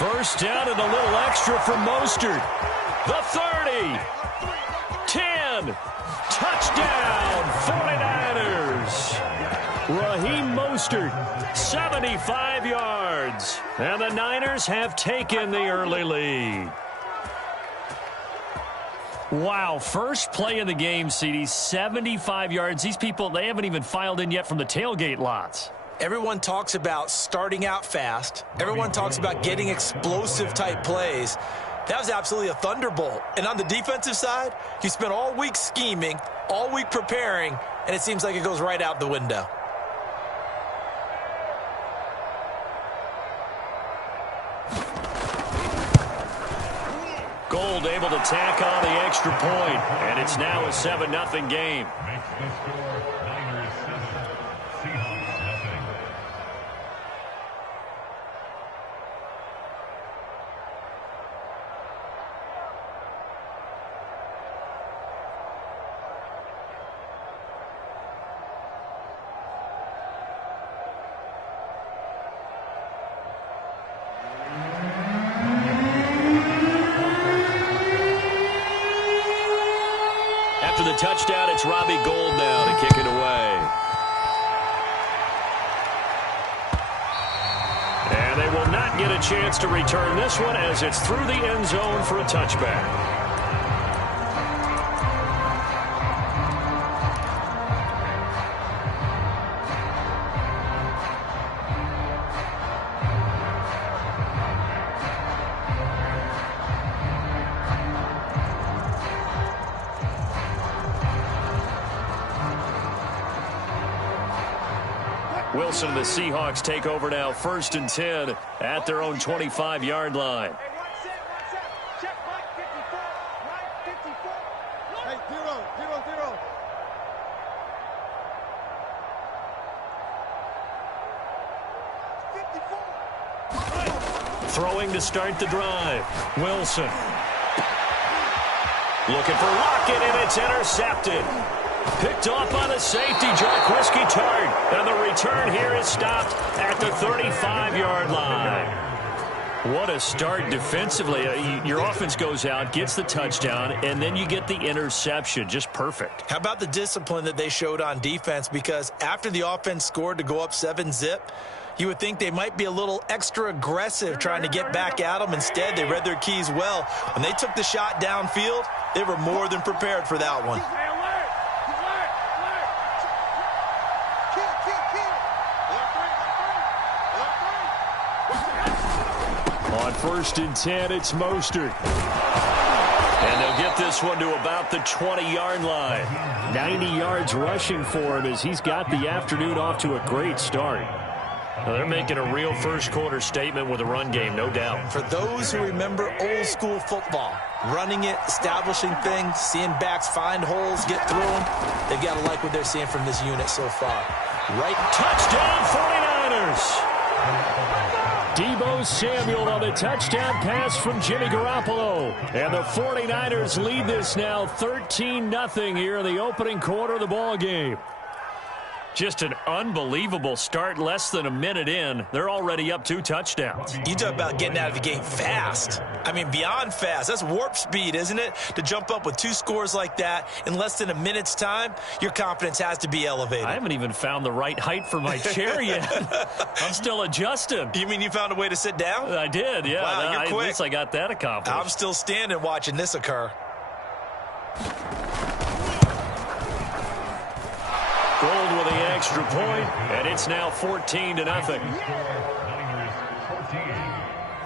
First down and a little extra for Mostert. The 30. 10. Touchdown, 49ers. Raheem Mostert, 75 yards. And the Niners have taken the early lead. Wow, first play of the game, CD, 75 yards. These people, they haven't even filed in yet from the tailgate lots. Everyone talks about starting out fast. Everyone talks about getting explosive-type plays. That was absolutely a thunderbolt. And on the defensive side, you spent all week scheming, all week preparing, and it seems like it goes right out the window. Gold able to tack on the extra point, and it's now a 7-0 game. Makes the score Niners 7, Seahawks nothing. After the touchdown, it's Robbie Gould now to kick it away. And they will not get a chance to return this one as it's through the end zone for a touchback. Wilson and the Seahawks take over now, 1st and 10 at their own 25-yard line. Check Mike 54. Mike 54. Hey, 0. Throwing to start the drive. Wilson. Looking for Lockett, and it's intercepted. Picked off by the safety, Jarquiski Tart. And the return here is stopped at the 35-yard line. What a start defensively. Your offense goes out, gets the touchdown, and then you get the interception. Just perfect. How about the discipline that they showed on defense? Because after the offense scored to go up 7-0, you would think they might be a little extra aggressive trying to get back at them. Instead, they read their keys well. When they took the shot downfield, they were more than prepared for that one. On 1st and 10, it's Mostert. And they'll get this one to about the 20-yard line. 90 yards rushing for him as he's got the afternoon off to a great start. Now they're making a real first-quarter statement with a run game, no doubt. For those who remember old-school football, running it, establishing things, seeing backs find holes, get through them, they've got to like what they're seeing from this unit so far. Right. Touchdown, 49ers! Deebo Samuel on the touchdown pass from Jimmy Garoppolo. And the 49ers lead this now 13-0 here in the opening quarter of the ball game. Just an unbelievable start. Less than a minute in, they're already up 2 touchdowns. You talk about getting out of the game fast. I mean, beyond fast. That's warp speed, isn't it? To jump up with 2 scores like that in less than a minute's time, your confidence has to be elevated. I haven't even found the right height for my chair yet. I'm still adjusting. You mean you found a way to sit down? I did, yeah. Wow, you're quick. At least I got that accomplished. I'm still standing watching this occur. Gold with the extra point, and it's now 14-0. Niners 14,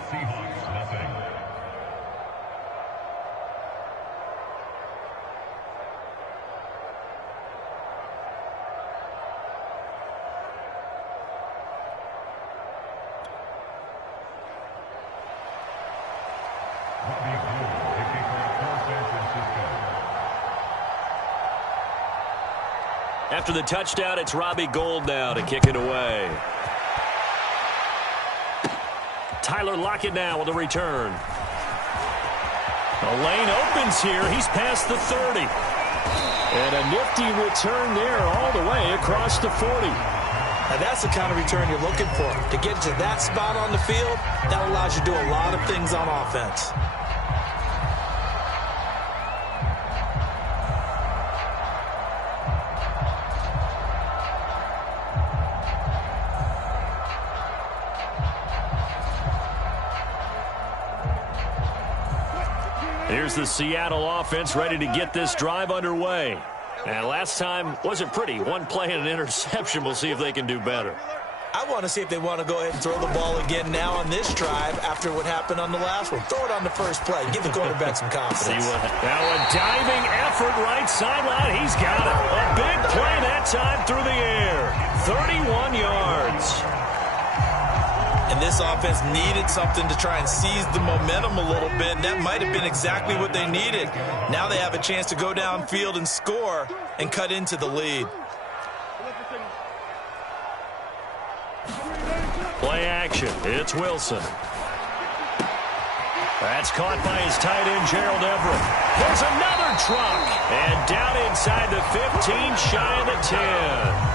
Seahawks nothing. Robbie Gould taking for San Francisco. After the touchdown, it's Robbie Gould now to kick it away. Tyler Lockett now with a return. The lane opens here. He's past the 30. And a nifty return there all the way across the 40. Now that's the kind of return you're looking for. To get to that spot on the field, that allows you to do a lot of things on offense. Here's the Seattle offense ready to get this drive underway. And last time wasn't pretty. One play and an interception. We'll see if they can do better. I want to see if they want to go ahead and throw the ball again now on this drive after what happened on the last one. Throw it on the first play. Give the quarterback some confidence. Now a diving effort right sideline. He's got it. A big play that time through the air. 31 yards. And this offense needed something to try and seize the momentum a little bit. And that might have been exactly what they needed. Now they have a chance to go downfield and score and cut into the lead. Play action. It's Wilson. That's caught by his tight end, Gerald Everett. There's another truck. And down inside the 15, shy of the 10.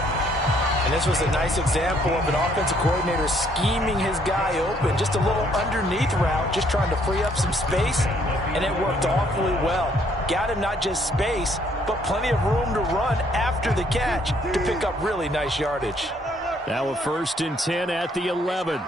And this was a nice example of an offensive coordinator scheming his guy open. Just a little underneath route, just trying to free up some space. And it worked awfully well. Got him not just space, but plenty of room to run after the catch to pick up really nice yardage. Now a 1st and 10 at the 11.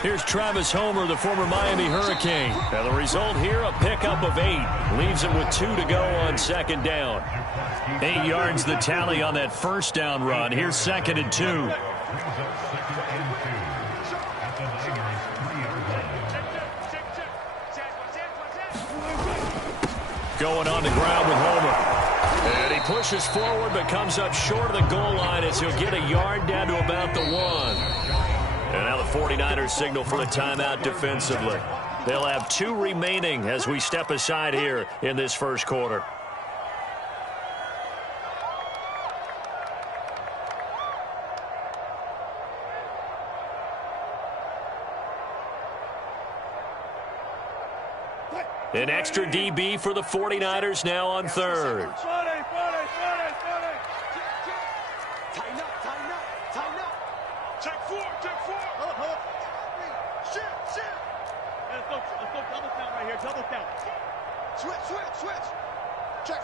Here's Travis Homer, the former Miami Hurricane. Now the result here, a pickup of 8. Leaves him with 2 to go on 2nd down. 8 yards the tally on that 1st down run. Here's 2nd and 2. Going on the ground with Homer. And he pushes forward but comes up short of the goal line as he'll get a yard down to about the 1. And now the 49ers signal for the timeout defensively. They'll have 2 remaining as we step aside here in this first quarter. An extra DB for the 49ers now on 3rd. Double count. Switch. Check.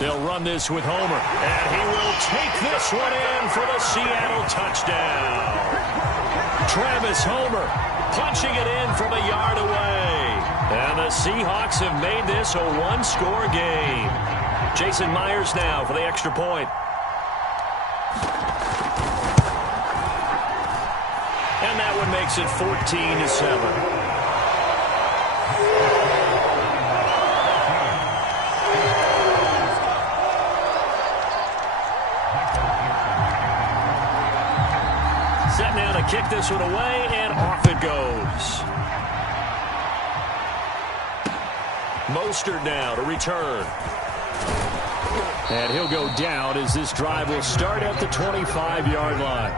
They'll run this with Homer. And he will take this one in for the Seattle touchdown. Travis Homer punching it in from a yard away. And the Seahawks have made this a one-score game. Jason Myers now for the extra point. And that one makes it 14-7. Kick this one away, and off it goes. Mostert now to return. And he'll go down as this drive will start at the 25-yard line.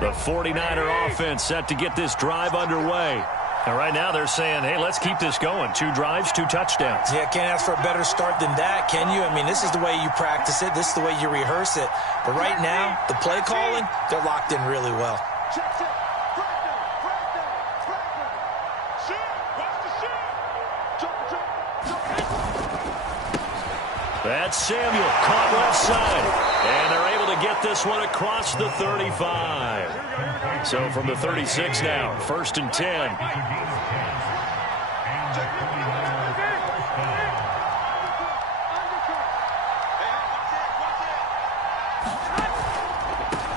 The 49er offense set to get this drive underway. And right now they're saying, hey, let's keep this going. 2 drives, 2 touchdowns. Yeah, can't ask for a better start than that, can you? I mean, this is the way you practice it. This is the way you rehearse it. But right now, the play calling, they're locked in really well. That's Samuel, caught left side. And they're able to get this one across the 35. So from the 36 now, 1st and 10.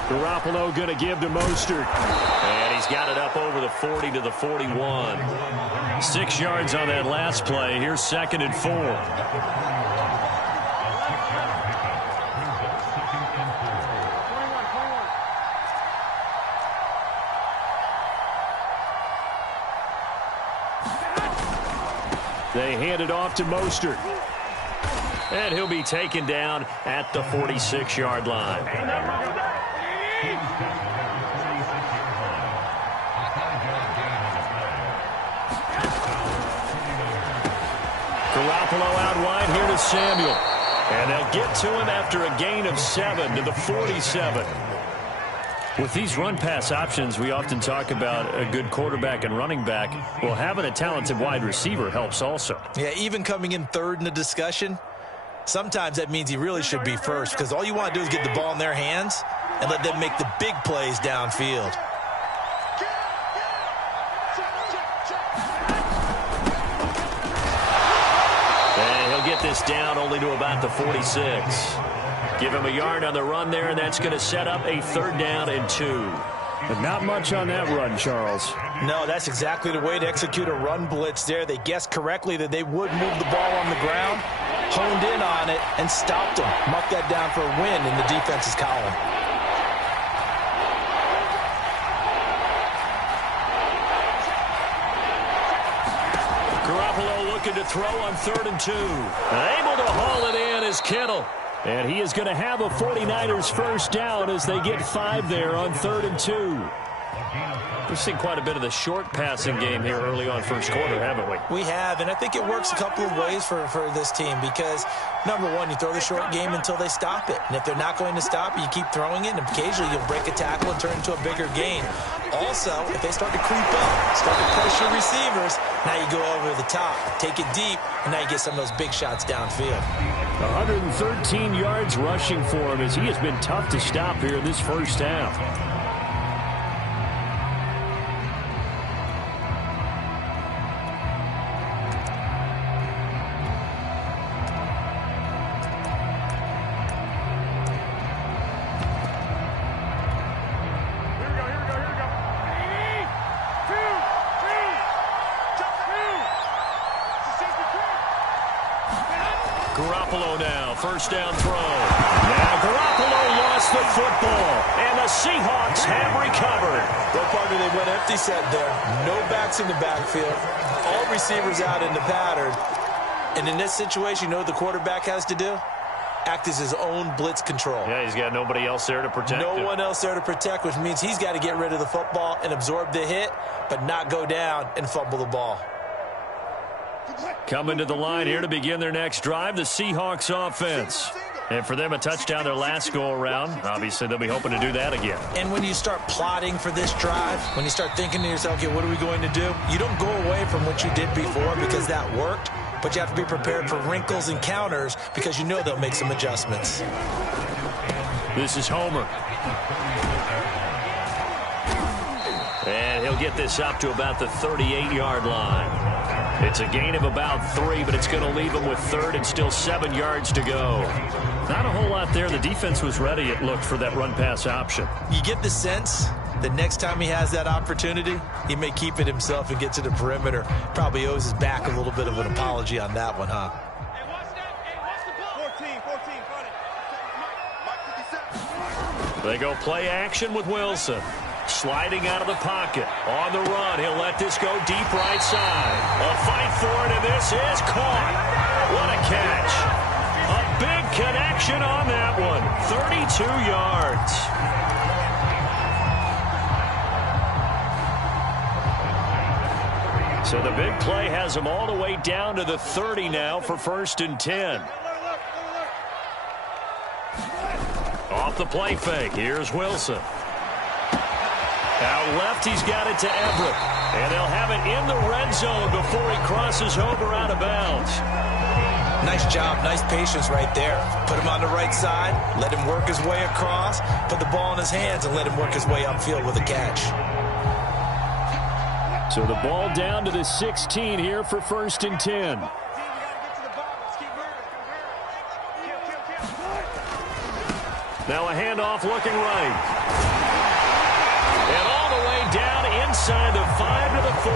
Garoppolo going to give to Mostert. And he's got it up over the 40 to the 41. 6 yards on that last play. Here's 2nd and 4. They hand it off to Mostert. And he'll be taken down at the 46-yard line. Garoppolo out wide here to Samuel. And they'll get to him after a gain of 7 to the 47. With these run-pass options, we often talk about a good quarterback and running back. Well, having a talented wide receiver helps also. Yeah, even coming in third in the discussion, sometimes that means he really should be first, because all you want to do is get the ball in their hands and let them make the big plays downfield. And he'll get this down only to about the 46. Give him a yard on the run there, and that's going to set up a 3rd down and 2. But not much on that run, Charles. No, that's exactly the way to execute a run blitz there. They guessed correctly that they would move the ball on the ground, honed in on it, and stopped them. Mucked that down for a win in the defense's column. Garoppolo looking to throw on 3rd and 2. Able to haul it in is Kittle. And he is going to have a 49ers first down as they get 5 there on 3rd and 2. We've seen quite a bit of the short passing game here early on first quarter, haven't we? We have, and I think it works a couple of ways for this team because, number one, you throw the short game until they stop it. And if they're not going to stop it, you keep throwing it, and occasionally you'll break a tackle and turn it into a bigger gain. Also, if they start to creep up, start to pressure receivers, now you go over the top, take it deep, and now you get some of those big shots downfield. 113 yards rushing for him as he has been tough to stop here in this first half. Garoppolo now, first down throw. Now Garoppolo lost the football, and the Seahawks have recovered. Well, partner, they went empty set there. No backs in the backfield. All receivers out in the pattern. And in this situation, you know what the quarterback has to do? Act as his own blitz control. Yeah, he's got nobody else there to protect him. No one else there to protect, which means he's got to get rid of the football and absorb the hit, but not go down and fumble the ball. Coming to the line here to begin their next drive, the Seahawks offense. And for them, a touchdown their last go-around. Obviously, they'll be hoping to do that again. And when you start plotting for this drive, when you start thinking to yourself, okay, what are we going to do? You don't go away from what you did before because that worked, but you have to be prepared for wrinkles and counters because you know they'll make some adjustments. This is Homer. And he'll get this up to about the 38-yard line. It's a gain of about 3, but it's going to leave him with 3rd and still 7 yards to go. Not a whole lot there. The defense was ready, it looked, for that run-pass option. You get the sense that next time he has that opportunity, he may keep it himself and get to the perimeter. Probably owes his back a little bit of an apology on that one, huh? Hey, watch that. Hey, watch the ball. 14, got it. They go play action with Wilson. Sliding out of the pocket. On the run, he'll let this go deep right side. A fight for it, and this is caught. What a catch. A big connection on that one. 32 yards. So the big play has him all the way down to the 30 now for 1st and 10. Off the play fake. Here's Wilson. Out left, he's got it to Everett. And they'll have it in the red zone before he crosses over out of bounds. Nice job, nice patience right there. Put him on the right side, let him work his way across, put the ball in his hands, and let him work his way upfield with a catch. So the ball down to the 16 here for 1st and 10. Now a handoff looking right. And all the way down inside the 5 to the 4.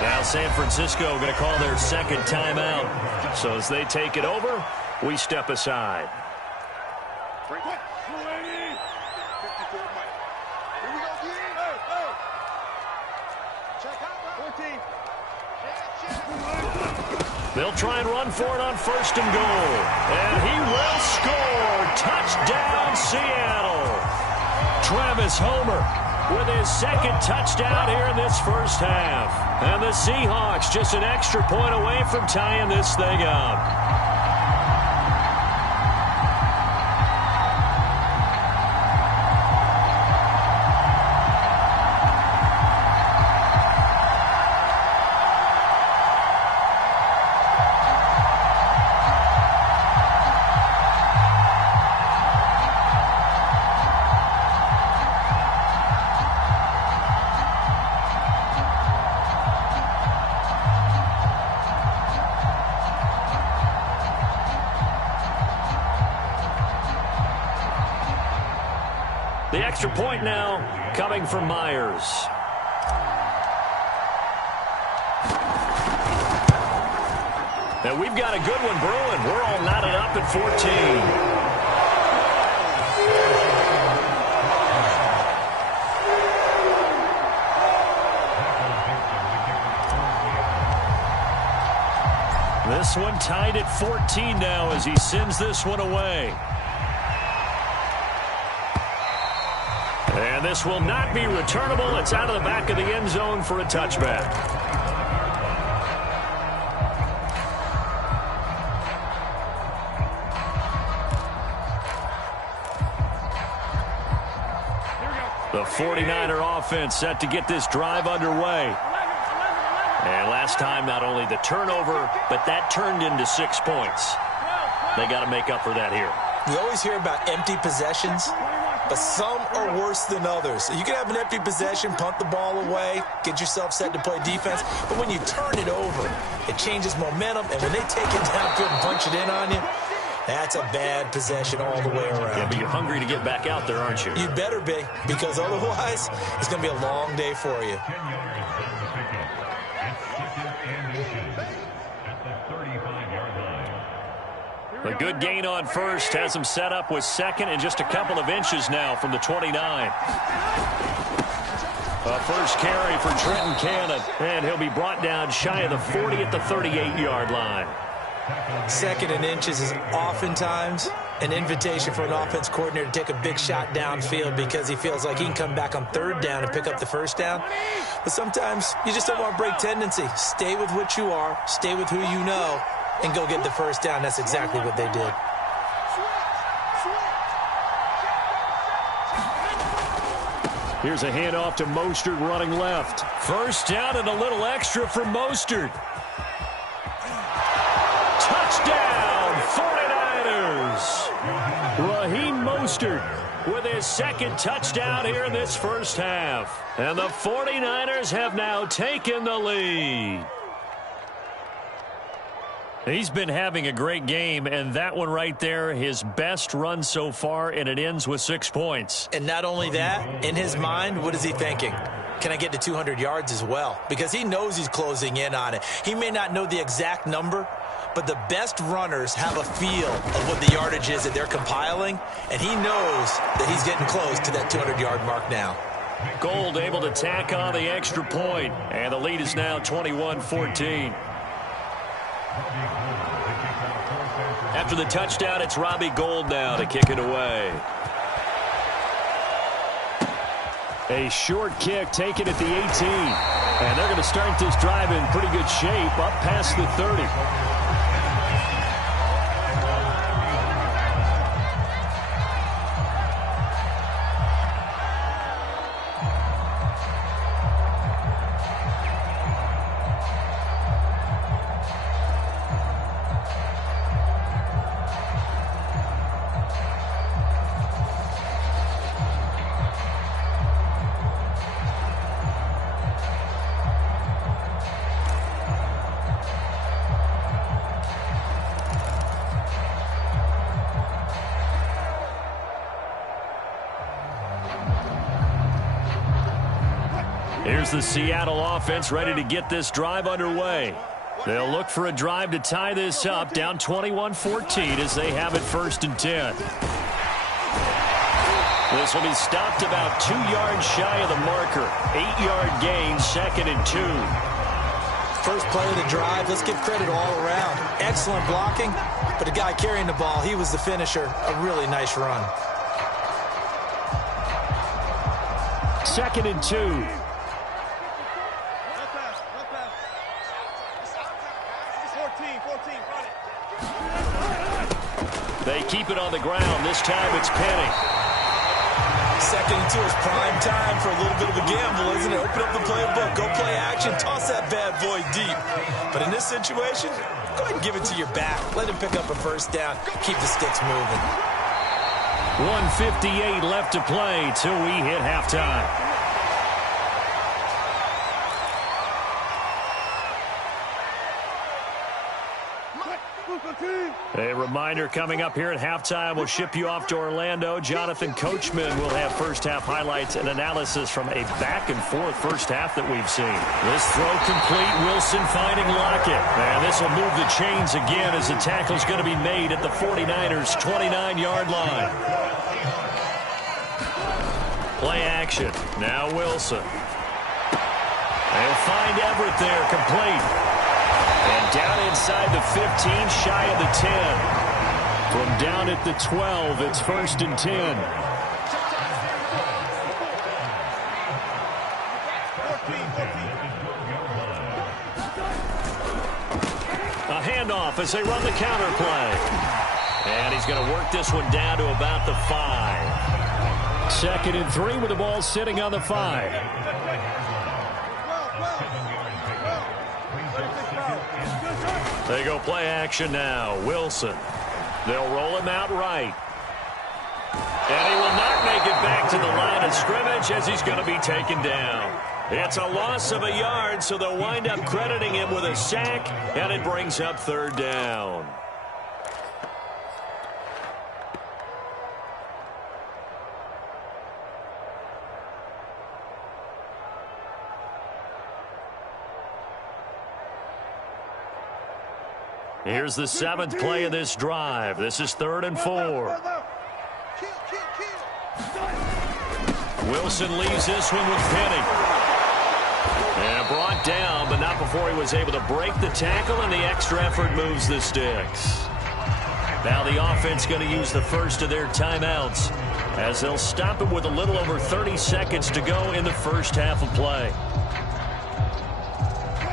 Now San Francisco going to call their second timeout. So as they take it over, we step aside. They'll try and run for it on 1st and goal. And he will score. Touchdown, Seattle. Travis Homer with his 2nd touchdown here in this first half. And the Seahawks just an extra point away from tying this thing up. The extra point now coming from Myers. And we've got a good one brewing. We're all knotted up at 14. This one tied at 14 now as he sends this one away. And this will not be returnable. It's out of the back of the end zone for a touchback. The 49er offense set to get this drive underway. And last time, not only the turnover, but that turned into 6 points. They got to make up for that here. We always hear about empty possessions, but some are worse than others. You can have an empty possession, punt the ball away, get yourself set to play defense, but when you turn it over, it changes momentum, and when they take it downfield and punch it in on you, that's a bad possession all the way around. Yeah, but you're hungry to get back out there, aren't you? You better be, because otherwise, it's going to be a long day for you. 10 yards on the pickup. It's 2nd and inches at the 35-yard line. A good gain on 1st has him set up with 2nd and just a couple of inches now from the 29. A first carry for Trenton Cannon, and he'll be brought down shy of the 40 at the 38-yard line. 2nd and inches is oftentimes an invitation for an offense coordinator to take a big shot downfield because he feels like he can come back on 3rd down and pick up the 1st down. But sometimes you just don't want to break tendency. Stay with what you are, stay with who you know, and go get the 1st down. That's exactly what they did. Here's a handoff to Mostert running left. 1st down and a little extra for Mostert. Touchdown, 49ers. Raheem Mostert with his 2nd touchdown here in this first half. And the 49ers have now taken the lead. He's been having a great game, and that one right there, his best run so far, and it ends with 6 points. And not only that, in his mind, what is he thinking? Can I get to 200 yards as well? Because he knows he's closing in on it. He may not know the exact number, but the best runners have a feel of what the yardage is that they're compiling, and he knows that he's getting close to that 200-yard mark now. Gold able to tack on the extra point, and the lead is now 21-14. After the touchdown, it's Robbie Gould now to kick it away. A short kick taken at the 18. And they're going to start this drive in pretty good shape up past the 30. Here's the Seattle offense ready to get this drive underway. They'll look for a drive to tie this up, down 21-14 as they have it 1st and 10. This will be stopped about 2 yards shy of the marker. 8-yard gain, 2nd and 2. First play of the drive. Let's give credit all around. Excellent blocking, but the guy carrying the ball, he was the finisher. A really nice run. 2nd and 2. Run pass, run pass. 14, run it. They keep it on the ground. This time it's Penny. 2nd and 2 is prime time for a little bit of a gamble, isn't it? Open up the playbook, go play action, toss that bad boy deep. But in this situation, go ahead and give it to your back. Let him pick up a first down. Keep the sticks moving. 1:58 left to play till we hit halftime. A reminder coming up here at halftime. We'll ship you off to Orlando. Jonathan Coachman will have first-half highlights and analysis from a back-and-forth first half that we've seen. This throw complete. Wilson finding Lockett. And this will move the chains again as the tackle's going to be made at the 49ers' 29-yard line. Play action. Now Wilson. They'll find Everett there, complete. And down inside the 15, shy of the 10. From down at the 12, it's 1st and 10. A handoff as they run the counter play. And he's going to work this one down to about the 5. 2nd and 3 with the ball sitting on the 5. They go play action now. Wilson. They'll roll him out right. And he will not make it back to the line of scrimmage as he's going to be taken down. It's a loss of a yard, so they'll wind up crediting him with a sack, and it brings up 3rd down. Here's the 7th play of this drive. This is 3rd and 4. Wilson leaves this one with Penny. And brought down, but not before he was able to break the tackle, and the extra effort moves the sticks. Now the offense going to use the first of their timeouts as they'll stop it with a little over 30 seconds to go in the first half of play.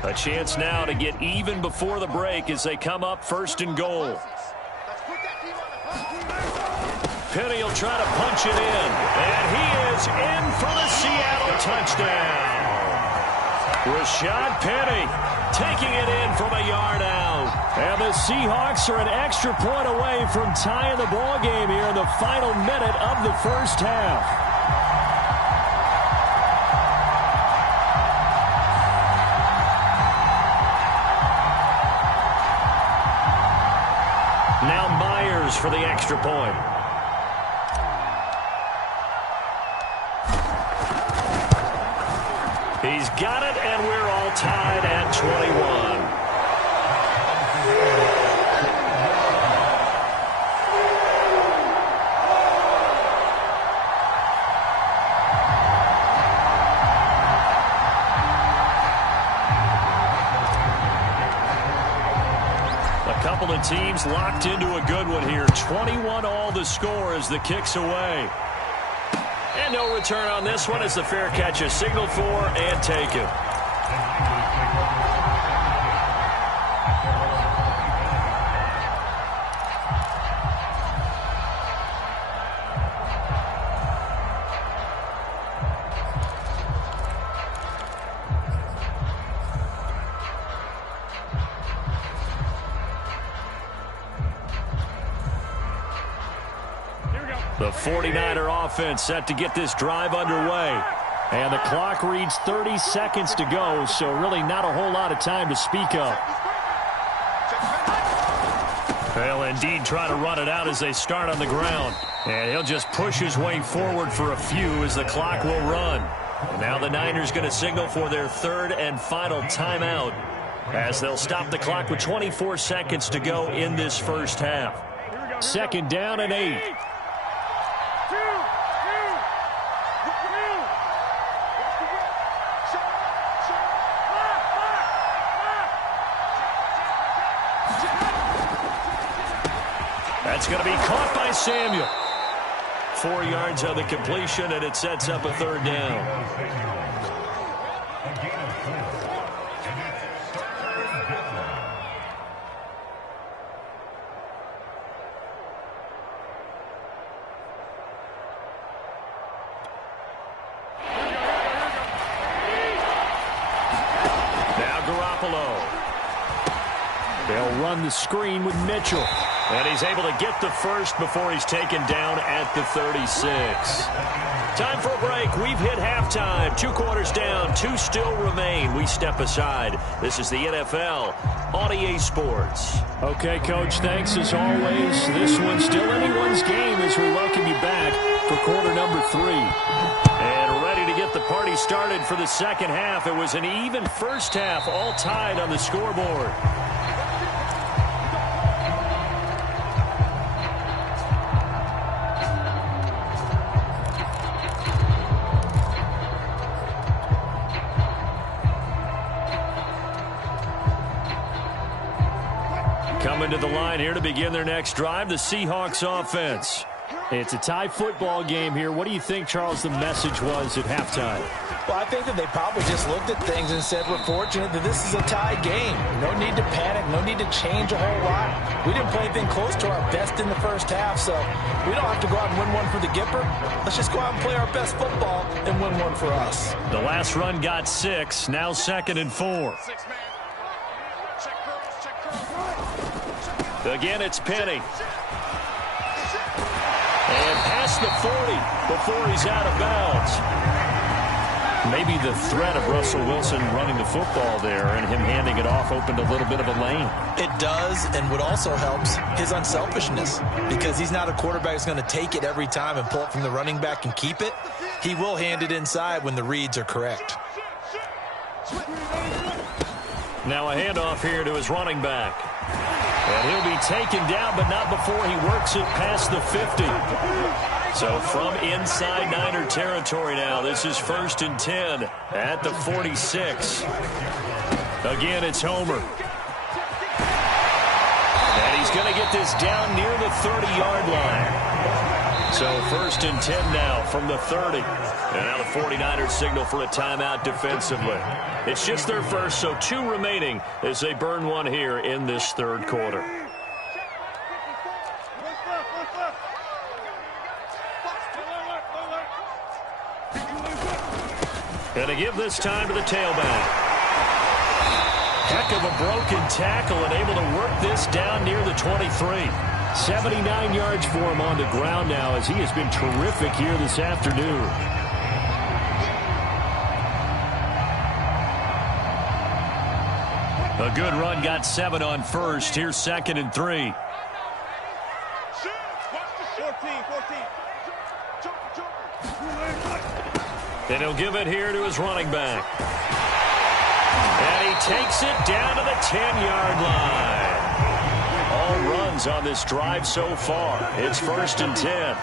A chance now to get even before the break as they come up 1st and goal. Penny will try to punch it in. And he is in for the Seattle touchdown. Rashad Penny taking it in from a yard out. And the Seahawks are an extra point away from tying the ball game here in the final minute of the first half. Now Myers for the extra point. He's got it, and we're all tied at 21. Couple of teams locked into a good one here. 21 all the score as the kick's away. And no return on this one as the fair catch is signaled for and taken. The 49er offense set to get this drive underway. And the clock reads 30 seconds to go, so really not a whole lot of time to speak of. They'll indeed try to run it out as they start on the ground. And he'll just push his way forward for a few as the clock will run. And now the Niners going to signal for their 3rd and final timeout as they'll stop the clock with 24 seconds to go in this first half. 2nd down and 8. That's going to be caught by Samuel. 4 yards on the completion, and it sets up a third down. They'll run the screen with Mitchell. And he's able to get the first before he's taken down at the 36. Time for a break. We've hit halftime. 2 quarters down. 2 still remain. We step aside. This is the NFL on EA Sports. Okay, Coach, thanks as always. This one's still anyone's game as we welcome you back for quarter number 3. And ready to get the party started for the second half. It was an even first half, all tied on the scoreboard. Coming to the line here to begin their next drive, the Seahawks offense. It's a tie football game here. What do you think, Charles, the message was at halftime? Well, I think that they probably just looked at things and said, we're fortunate that this is a tie game. No need to panic. No need to change a whole lot. We didn't play anything close to our best in the first half, so we don't have to go out and win one for the Gipper. Let's just go out and play our best football and win one for us. The last run got 6. Now 2nd and 4. Again, it's Penny. And past the 40 before he's out of bounds. Maybe the threat of Russell Wilson running the football there and him handing it off opened a little bit of a lane. It does, and what also helps, his unselfishness. Because he's not a quarterback who's going to take it every time and pull it from the running back and keep it. He will hand it inside when the reads are correct. Now a handoff here to his running back. And he'll be taken down, but not before he works it past the 50. So from inside Niner territory now, this is 1st and 10 at the 46. Again, it's Homer. And he's going to get this down near the 30-yard line. So 1st and 10 now from the 30. And now the 49ers signal for a timeout defensively. It's just their first, so 2 remaining as they burn one here in this third quarter. And to give this time to the tailback. Heck of a broken tackle and able to work this down near the 23. 79 yards for him on the ground now as he has been terrific here this afternoon. A good run got 7 on first. Here's 2nd and 3. 14. And he'll give it here to his running back. And he takes it down to the 10-yard line. All runs on this drive so far. It's 1st and 10.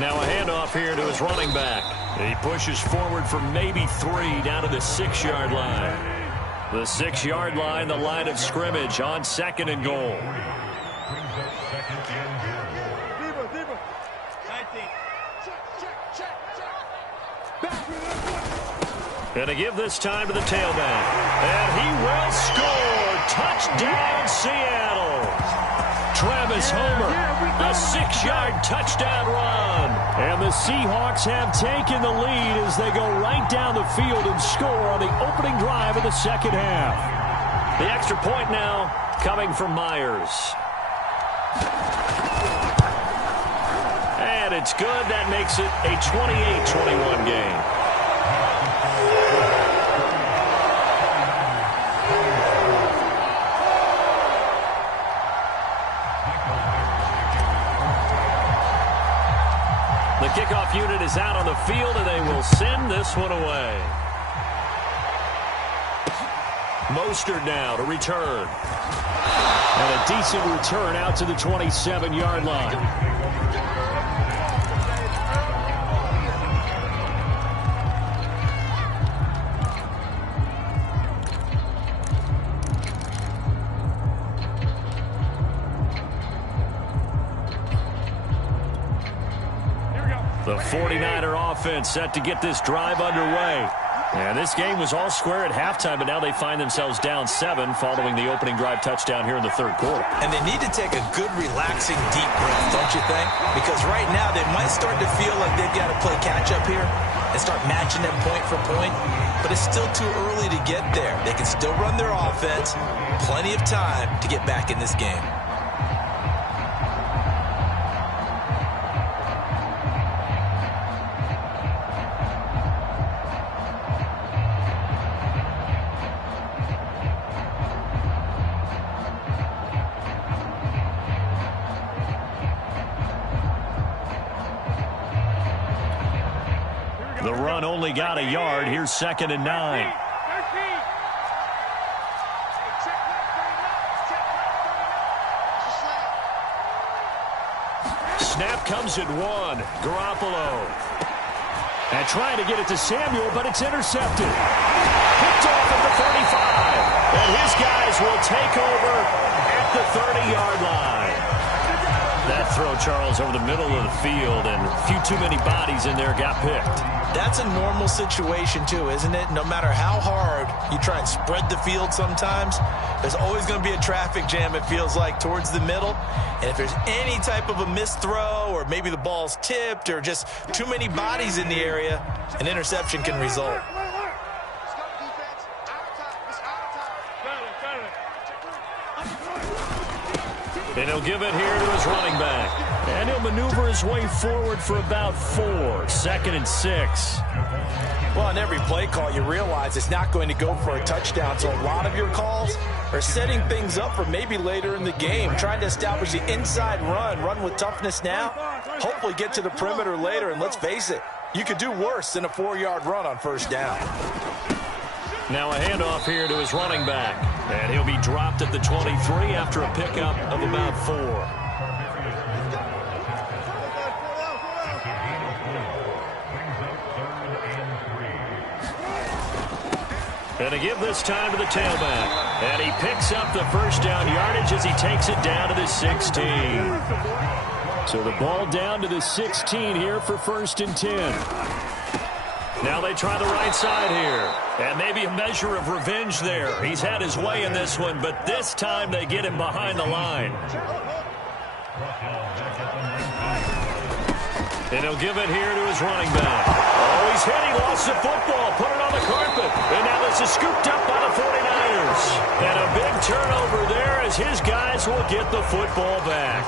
Now a handoff here to his running back. He pushes forward for maybe 3 down to the 6-yard line. The 6-yard line, the line of scrimmage on 2nd and goal. And to give this time to the tailback. And he will score. Touchdown, Seattle. Travis Homer, a 6-yard touchdown run. And the Seahawks have taken the lead as they go right down the field and score on the opening drive of the second half. The extra point now coming from Myers. And it's good. That makes it a 28-21 game. The kickoff unit is out on the field, and they will send this one away. Mostert now to return. And a decent return out to the 27-yard line. The 49er offense set to get this drive underway. And this game was all square at halftime, but now they find themselves down 7 following the opening drive touchdown here in the third quarter. And they need to take a good, relaxing, deep breath, don't you think? Because right now they might start to feel like they've got to play catch-up here and start matching them point for point. But it's still too early to get there. They can still run their offense. Plenty of time to get back in this game. The run only got a yard. Here's 2nd and 9. Snap comes at 1. Garoppolo. And trying to get it to Samuel, but it's intercepted. Picked off at the 35. And his guys will take over at the 30-yard line. That throw, Charles, over the middle of the field, and a few too many bodies in there got picked. That's a normal situation, too, isn't it? No matter how hard you try and spread the field sometimes, there's always going to be a traffic jam, it feels like, towards the middle. And if there's any type of a missed throw, or maybe the ball's tipped, or just too many bodies in the area, an interception can result. And he'll give it here to his running back. And he'll maneuver his way forward for about 4. 2nd and 6. Well, on every play call, you realize it's not going to go for a touchdown. So a lot of your calls are setting things up for maybe later in the game, trying to establish the inside run with toughness now, hopefully get to the perimeter later. And let's face it, you could do worse than a 4-yard run on first down. Now a handoff here to his running back. And he'll be dropped at the 23 after a pickup of about 4. And a give this time to the tailback. And he picks up the first down yardage as he takes it down to the 16. So the ball down to the 16 here for 1st and 10. Now they try the right side here. And maybe a measure of revenge there. He's had his way in this one, but this time they get him behind the line. And he'll give it here to his running back. Oh, he's hit. He lost the football. Put it on the carpet. And now this is scooped up by the 49ers. And a big turnover there as his guys will get the football back.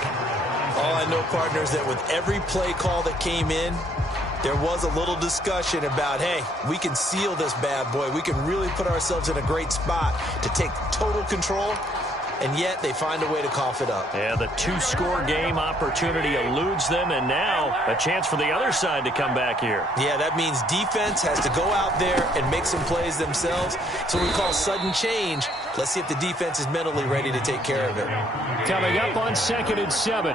All I know, partners, that with every play call that came in, there was a little discussion about, hey, we can seal this bad boy. We can really put ourselves in a great spot to take total control, and yet they find a way to cough it up. Yeah, the 2-score game opportunity eludes them, and now a chance for the other side to come back here. Yeah, that means defense has to go out there and make some plays themselves. So we call sudden change. Let's see if the defense is mentally ready to take care of it. Coming up on 2nd and 7.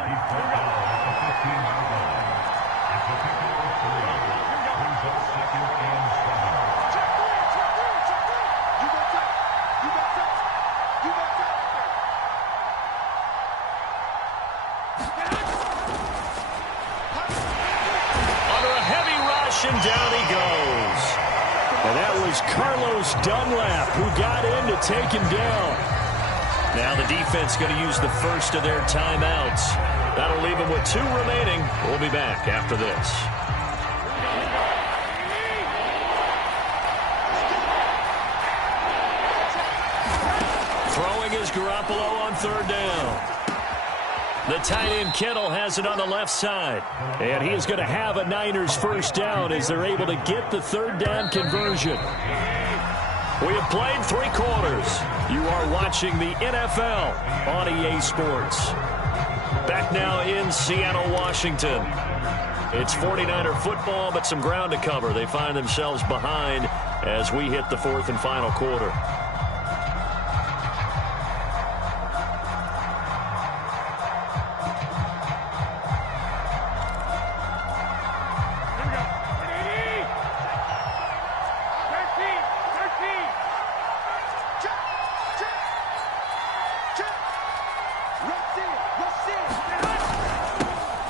And down he goes. And that was Carlos Dunlap who got in to take him down. Now the defense going to use the first of their timeouts. That'll leave them with 2 remaining. We'll be back after this. Throwing is Garoppolo on 3rd down. The tight end Kittle has it on the left side. And he is going to have a Niners first down as they're able to get the 3rd down conversion. We have played 3 quarters. You are watching the NFL on EA Sports. Back now in Seattle, Washington. It's 49er football, but some ground to cover. They find themselves behind as we hit the 4th and final quarter.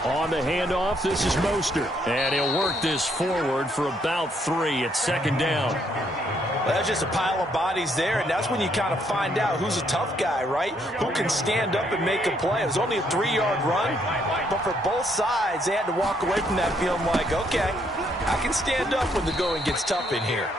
On On the handoff, this is Mostert. And he'll work this forward for about 3 at second down. Well, that's just a pile of bodies there, and that's when you kind of find out who's a tough guy, right? Who can stand up and make a play. It was only a 3-yard run, but for both sides, they had to walk away from that feeling like, okay, I can stand up when the going gets tough in here.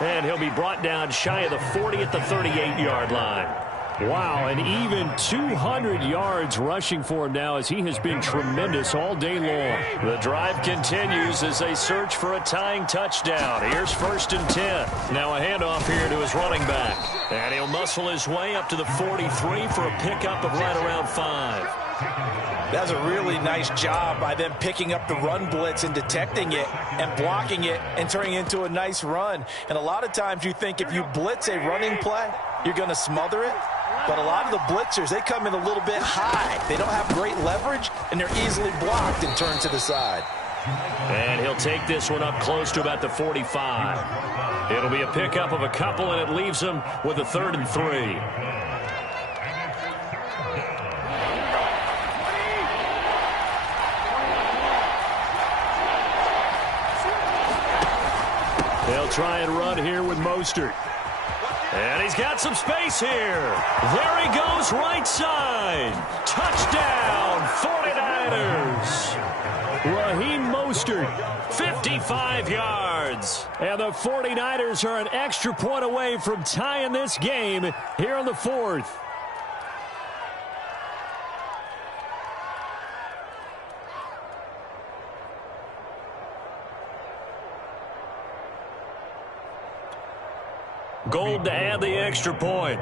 And he'll be brought down shy of the 40 at the 38-yard line. Wow, and even 200 yards rushing for him now as he has been tremendous all day long. The drive continues as they search for a tying touchdown. Here's 1st and 10. Now a handoff here to his running back. And he'll muscle his way up to the 43 for a pickup of right around 5. That's a really nice job by them picking up the run blitz and detecting it and blocking it and turning it into a nice run. And a lot of times you think if you blitz a running play, you're going to smother it. But a lot of the blitzers, they come in a little bit high. They don't have great leverage, and they're easily blocked and turned to the side. And he'll take this one up close to about the 45. It'll be a pickup of a couple, and it leaves him with a 3rd and 3. They'll try and run here with Mostert. And he's got some space here. There he goes, right side. Touchdown, 49ers. Raheem Mostert, 55 yards. And the 49ers are an extra point away from tying this game here in the 4th. Gold to add the extra point.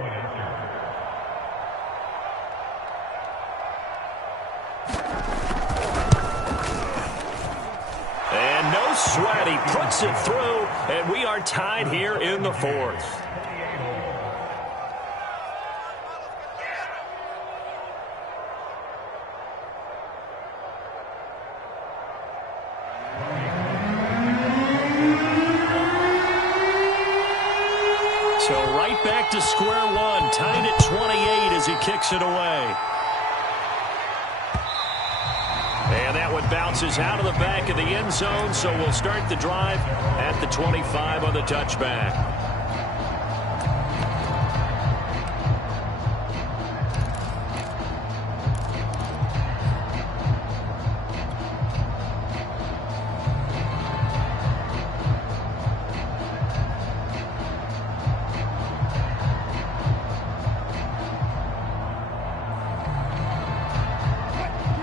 And no sweat. He puts it through, and we are tied here in the 4th. So right back to square one, tied at 28 as he kicks it away. And that one bounces out of the back of the end zone, so we'll start the drive at the 25 on the touchback.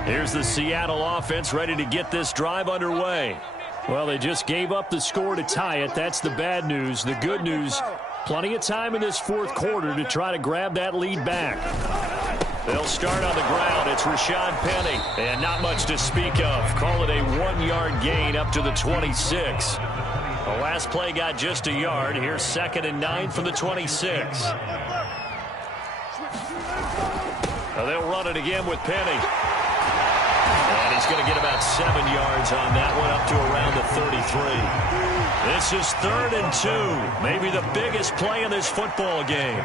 Here's the Seattle offense ready to get this drive underway. Well, they just gave up the score to tie it. That's the bad news. The good news, plenty of time in this 4th quarter to try to grab that lead back. They'll start on the ground. It's Rashad Penny. And not much to speak of. Call it a 1-yard gain up to the 26. The last play got just a yard. Here's 2nd and 9 from the 26. Now they'll run it again with Penny. And he's going to get about 7 yards on that one, up to around the 33. This is 3rd and 2. Maybe the biggest play in this football game.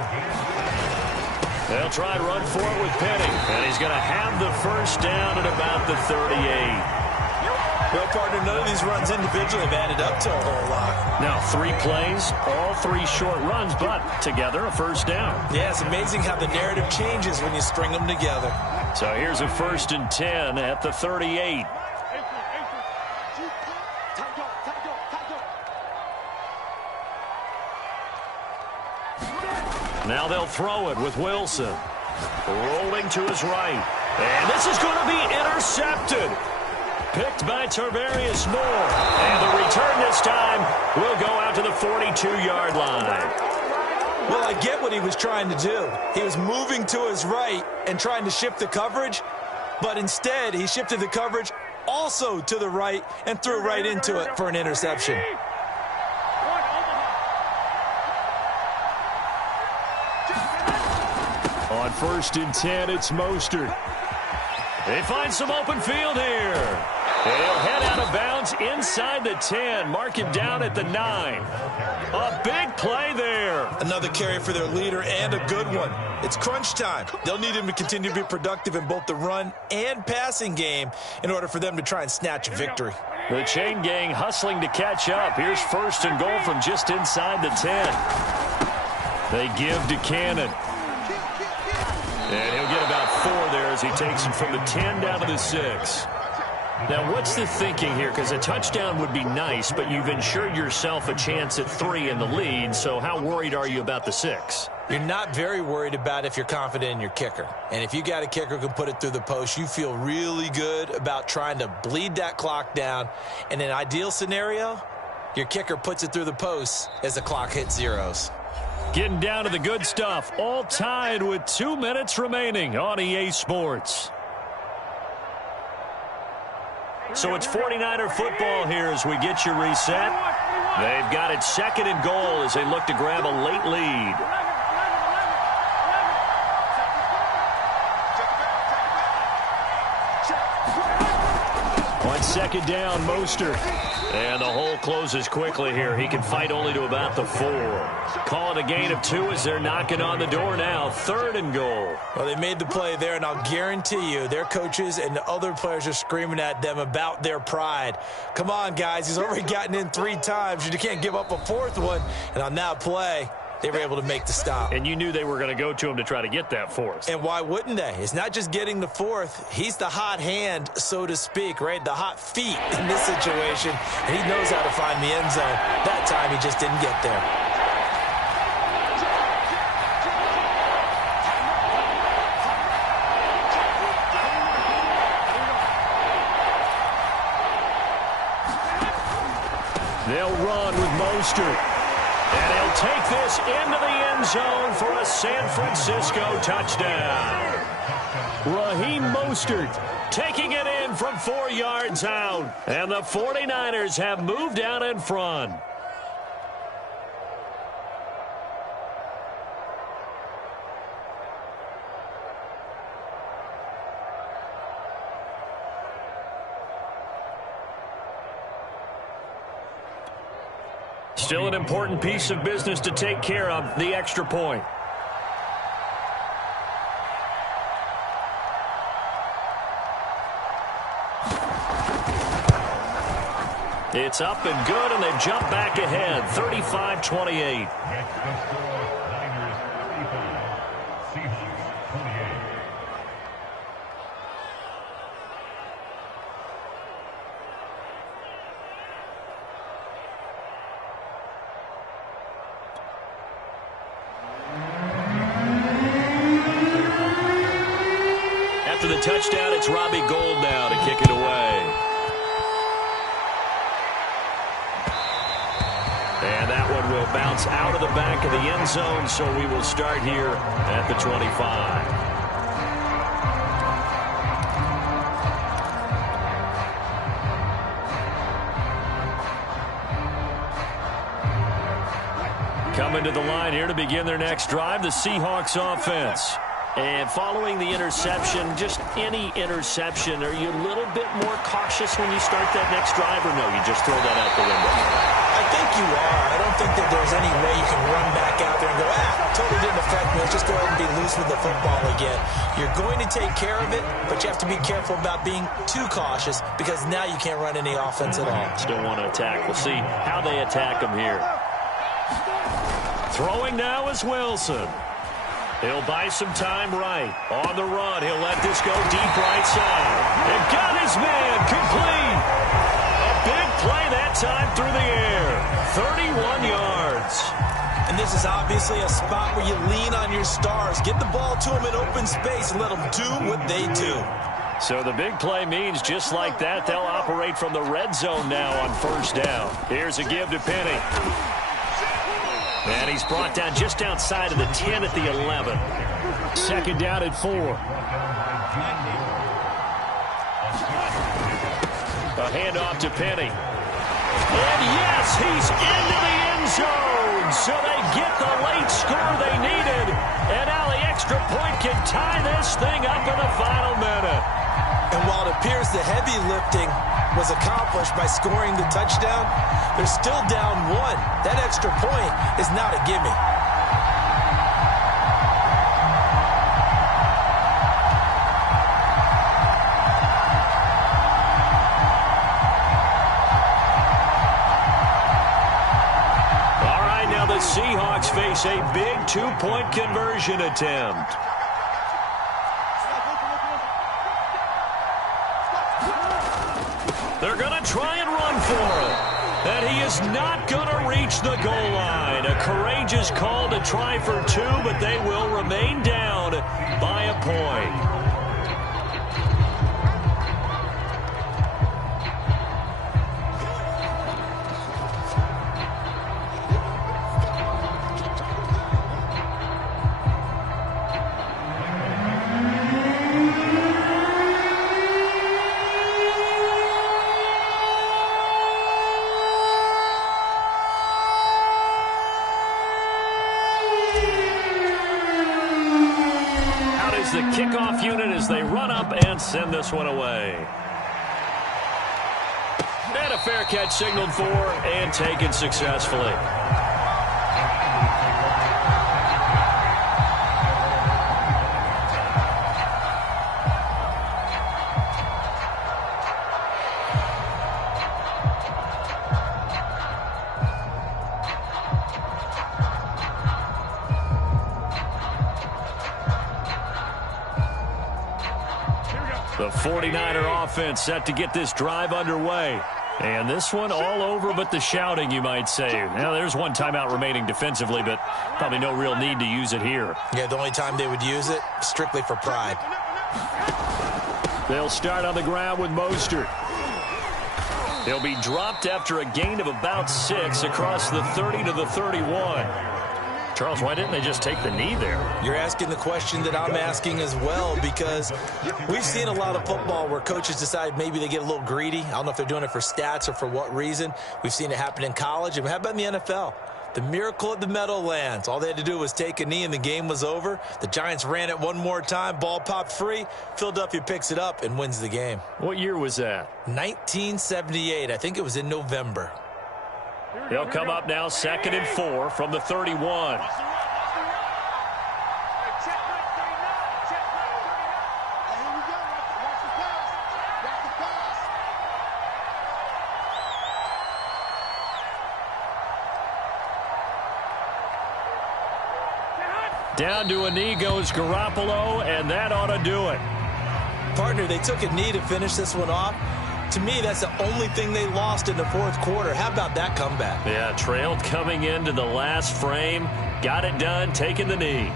They'll try and run for it with Penny. And he's going to have the first down at about the 38. Well, partner, none of these runs individually have added up to a whole lot. Now, 3 plays, all 3 short runs, but together a first down. Yeah, it's amazing how the narrative changes when you string them together. So here's a 1st and 10 at the 38. Now they'll throw it with Wilson. Rolling to his right. And this is going to be intercepted. Picked by Tarvarius Moore. And the return this time will go out to the 42-yard line. Well, I get what he was trying to do. He was moving to his right and trying to shift the coverage, but instead he shifted the coverage also to the right and threw right into it for an interception. On 1st and 10, it's Mostert. They find some open field here. And he'll head out of bounds inside the 10. Mark him down at the 9. A big play there. Another carry for their leader and a good one. It's crunch time. They'll need him to continue to be productive in both the run and passing game in order for them to try and snatch a victory. The chain gang hustling to catch up. Here's 1st and goal from just inside the 10. They give to Cannon. And he'll get about 4 there as he takes him from the 10 down to the 6. Now, what's the thinking here? Because a touchdown would be nice, but you've ensured yourself a chance at 3 in the lead, so how worried are you about the 6? You're not very worried about if you're confident in your kicker. And if you got a kicker who can put it through the post, you feel really good about trying to bleed that clock down. In an ideal scenario, your kicker puts it through the post as the clock hits zeros. Getting down to the good stuff, all tied with 2 minutes remaining on EA Sports. So it's 49er football here as we get you reset. They've got it 2nd and goal as they look to grab a late lead. On 2nd down, Mostert. And the hole closes quickly here. He can fight only to about the 4. Call it a gain of 2 as they're knocking on the door now. 3rd and goal. Well, they made the play there, and I'll guarantee you their coaches and the other players are screaming at them about their pride. Come on, guys. He's already gotten in 3 times. You can't give up a 4th one. And on that play, they were able to make the stop. And you knew they were going to go to him to try to get that 4th. And why wouldn't they? It's not just getting the 4th. He's the hot hand, so to speak, right? The hot feet in this situation. And he knows how to find the end zone. That time, he just didn't get there. They'll run with Mostert. And he'll take this into the end zone for a San Francisco touchdown. Raheem Mostert taking it in from 4 yards out. And the 49ers have moved out in front. Still an important piece of business to take care of, the extra point. It's up and good, and they've jumped back ahead, 35-28. Next, the score, Niners 35, Seahawks 28. After the touchdown, it's Robbie Gould now to kick it away. And that one will bounce out of the back of the end zone, so we will start here at the 25. Coming to the line here to begin their next drive, the Seahawks offense. And following the interception, just any interception, are you a little bit more cautious when you start that next drive, or no, you just throw that out the window? I think you are. I don't think that there's any way you can run back out there and go, totally didn't affect me. Let's just go ahead and be loose with the football again. You're going to take care of it, but you have to be careful about being too cautious because now you can't run any offense at all. Still want to attack. We'll see how they attack them here. Throwing now is Wilson. He'll buy some time right. On the run, he'll let this go deep right side. And got his man complete. A big play that time through the air. 31 yards. And this is obviously a spot where you lean on your stars. Get the ball to them in open space and let them do what they do. So the big play means just like that, they'll operate from the red zone now on 1st down. Here's a give to Penny. And he's brought down just outside of the 10 at the 11. 2nd down at 4. A handoff to Penny. And yes, he's into the end zone. So they get the late score they needed. And now the extra point can tie this thing up in the final minute. And while the appears the heavy lifting was accomplished by scoring the touchdown. They're still down 1. That extra point is not a gimme. All right, now the Seahawks face a big 2-point conversion attempt. They're going to try and run for it. And he is not going to reach the goal line. A courageous call to try for 2, but they will remain down by a point. The kickoff unit as they run up and send this one away. And a fair catch signaled for and taken successfully. The 49er offense set to get this drive underway. And this one all over but the shouting, you might say. Now, there's one timeout remaining defensively, but probably no real need to use it here. Yeah, the only time they would use it, strictly for pride. They'll start on the ground with Mostert. He'll be dropped after a gain of about 6 across the 30 to the 31. Charles, why didn't they just take the knee there? You're asking the question that I'm asking as well, because we've seen a lot of football where coaches decide maybe they get a little greedy. I don't know if they're doing it for stats or for what reason. We've seen it happen in college. And how about in the NFL? The miracle at the Meadowlands. All they had to do was take a knee and the game was over. The Giants ran it one more time. Ball popped free. Philadelphia picks it up and wins the game. What year was that? 1978. I think it was in November. They'll come up now 2nd and 4 from the 31. Down to a knee goes Garoppolo, and that ought to do it. Partner, they took a knee to finish this one off. To me, that's the only thing they lost in the 4th quarter. How about that comeback? Yeah, trailed coming into the last frame. Got it done, taking the knee.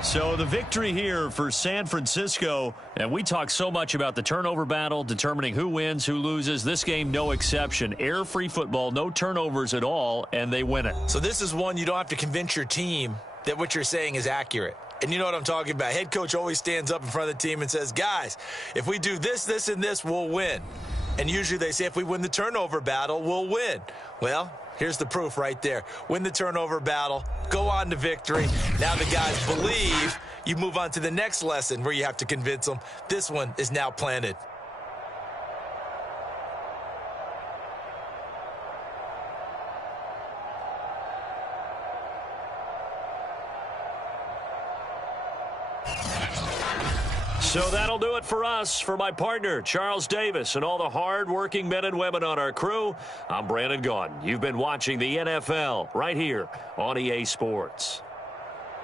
So the victory here for San Francisco, and we talk so much about the turnover battle, determining who wins, who loses. This game, no exception. Air-free football, no turnovers at all, and they win it. So this is one you don't have to convince your team that what you're saying is accurate. And you know what I'm talking about. Head coach always stands up in front of the team and says, guys, if we do this, this, and this, we'll win. And usually they say if we win the turnover battle, we'll win. Well, here's the proof right there. Win the turnover battle, go on to victory. Now the guys believe. You move on to the next lesson where you have to convince them. This one is now planted. So that'll do it for us. For my partner, Charles Davis, and all the hard-working men and women on our crew, I'm Brandon Gaudin. You've been watching the NFL right here on EA Sports.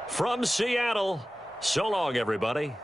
From Seattle, so long, everybody.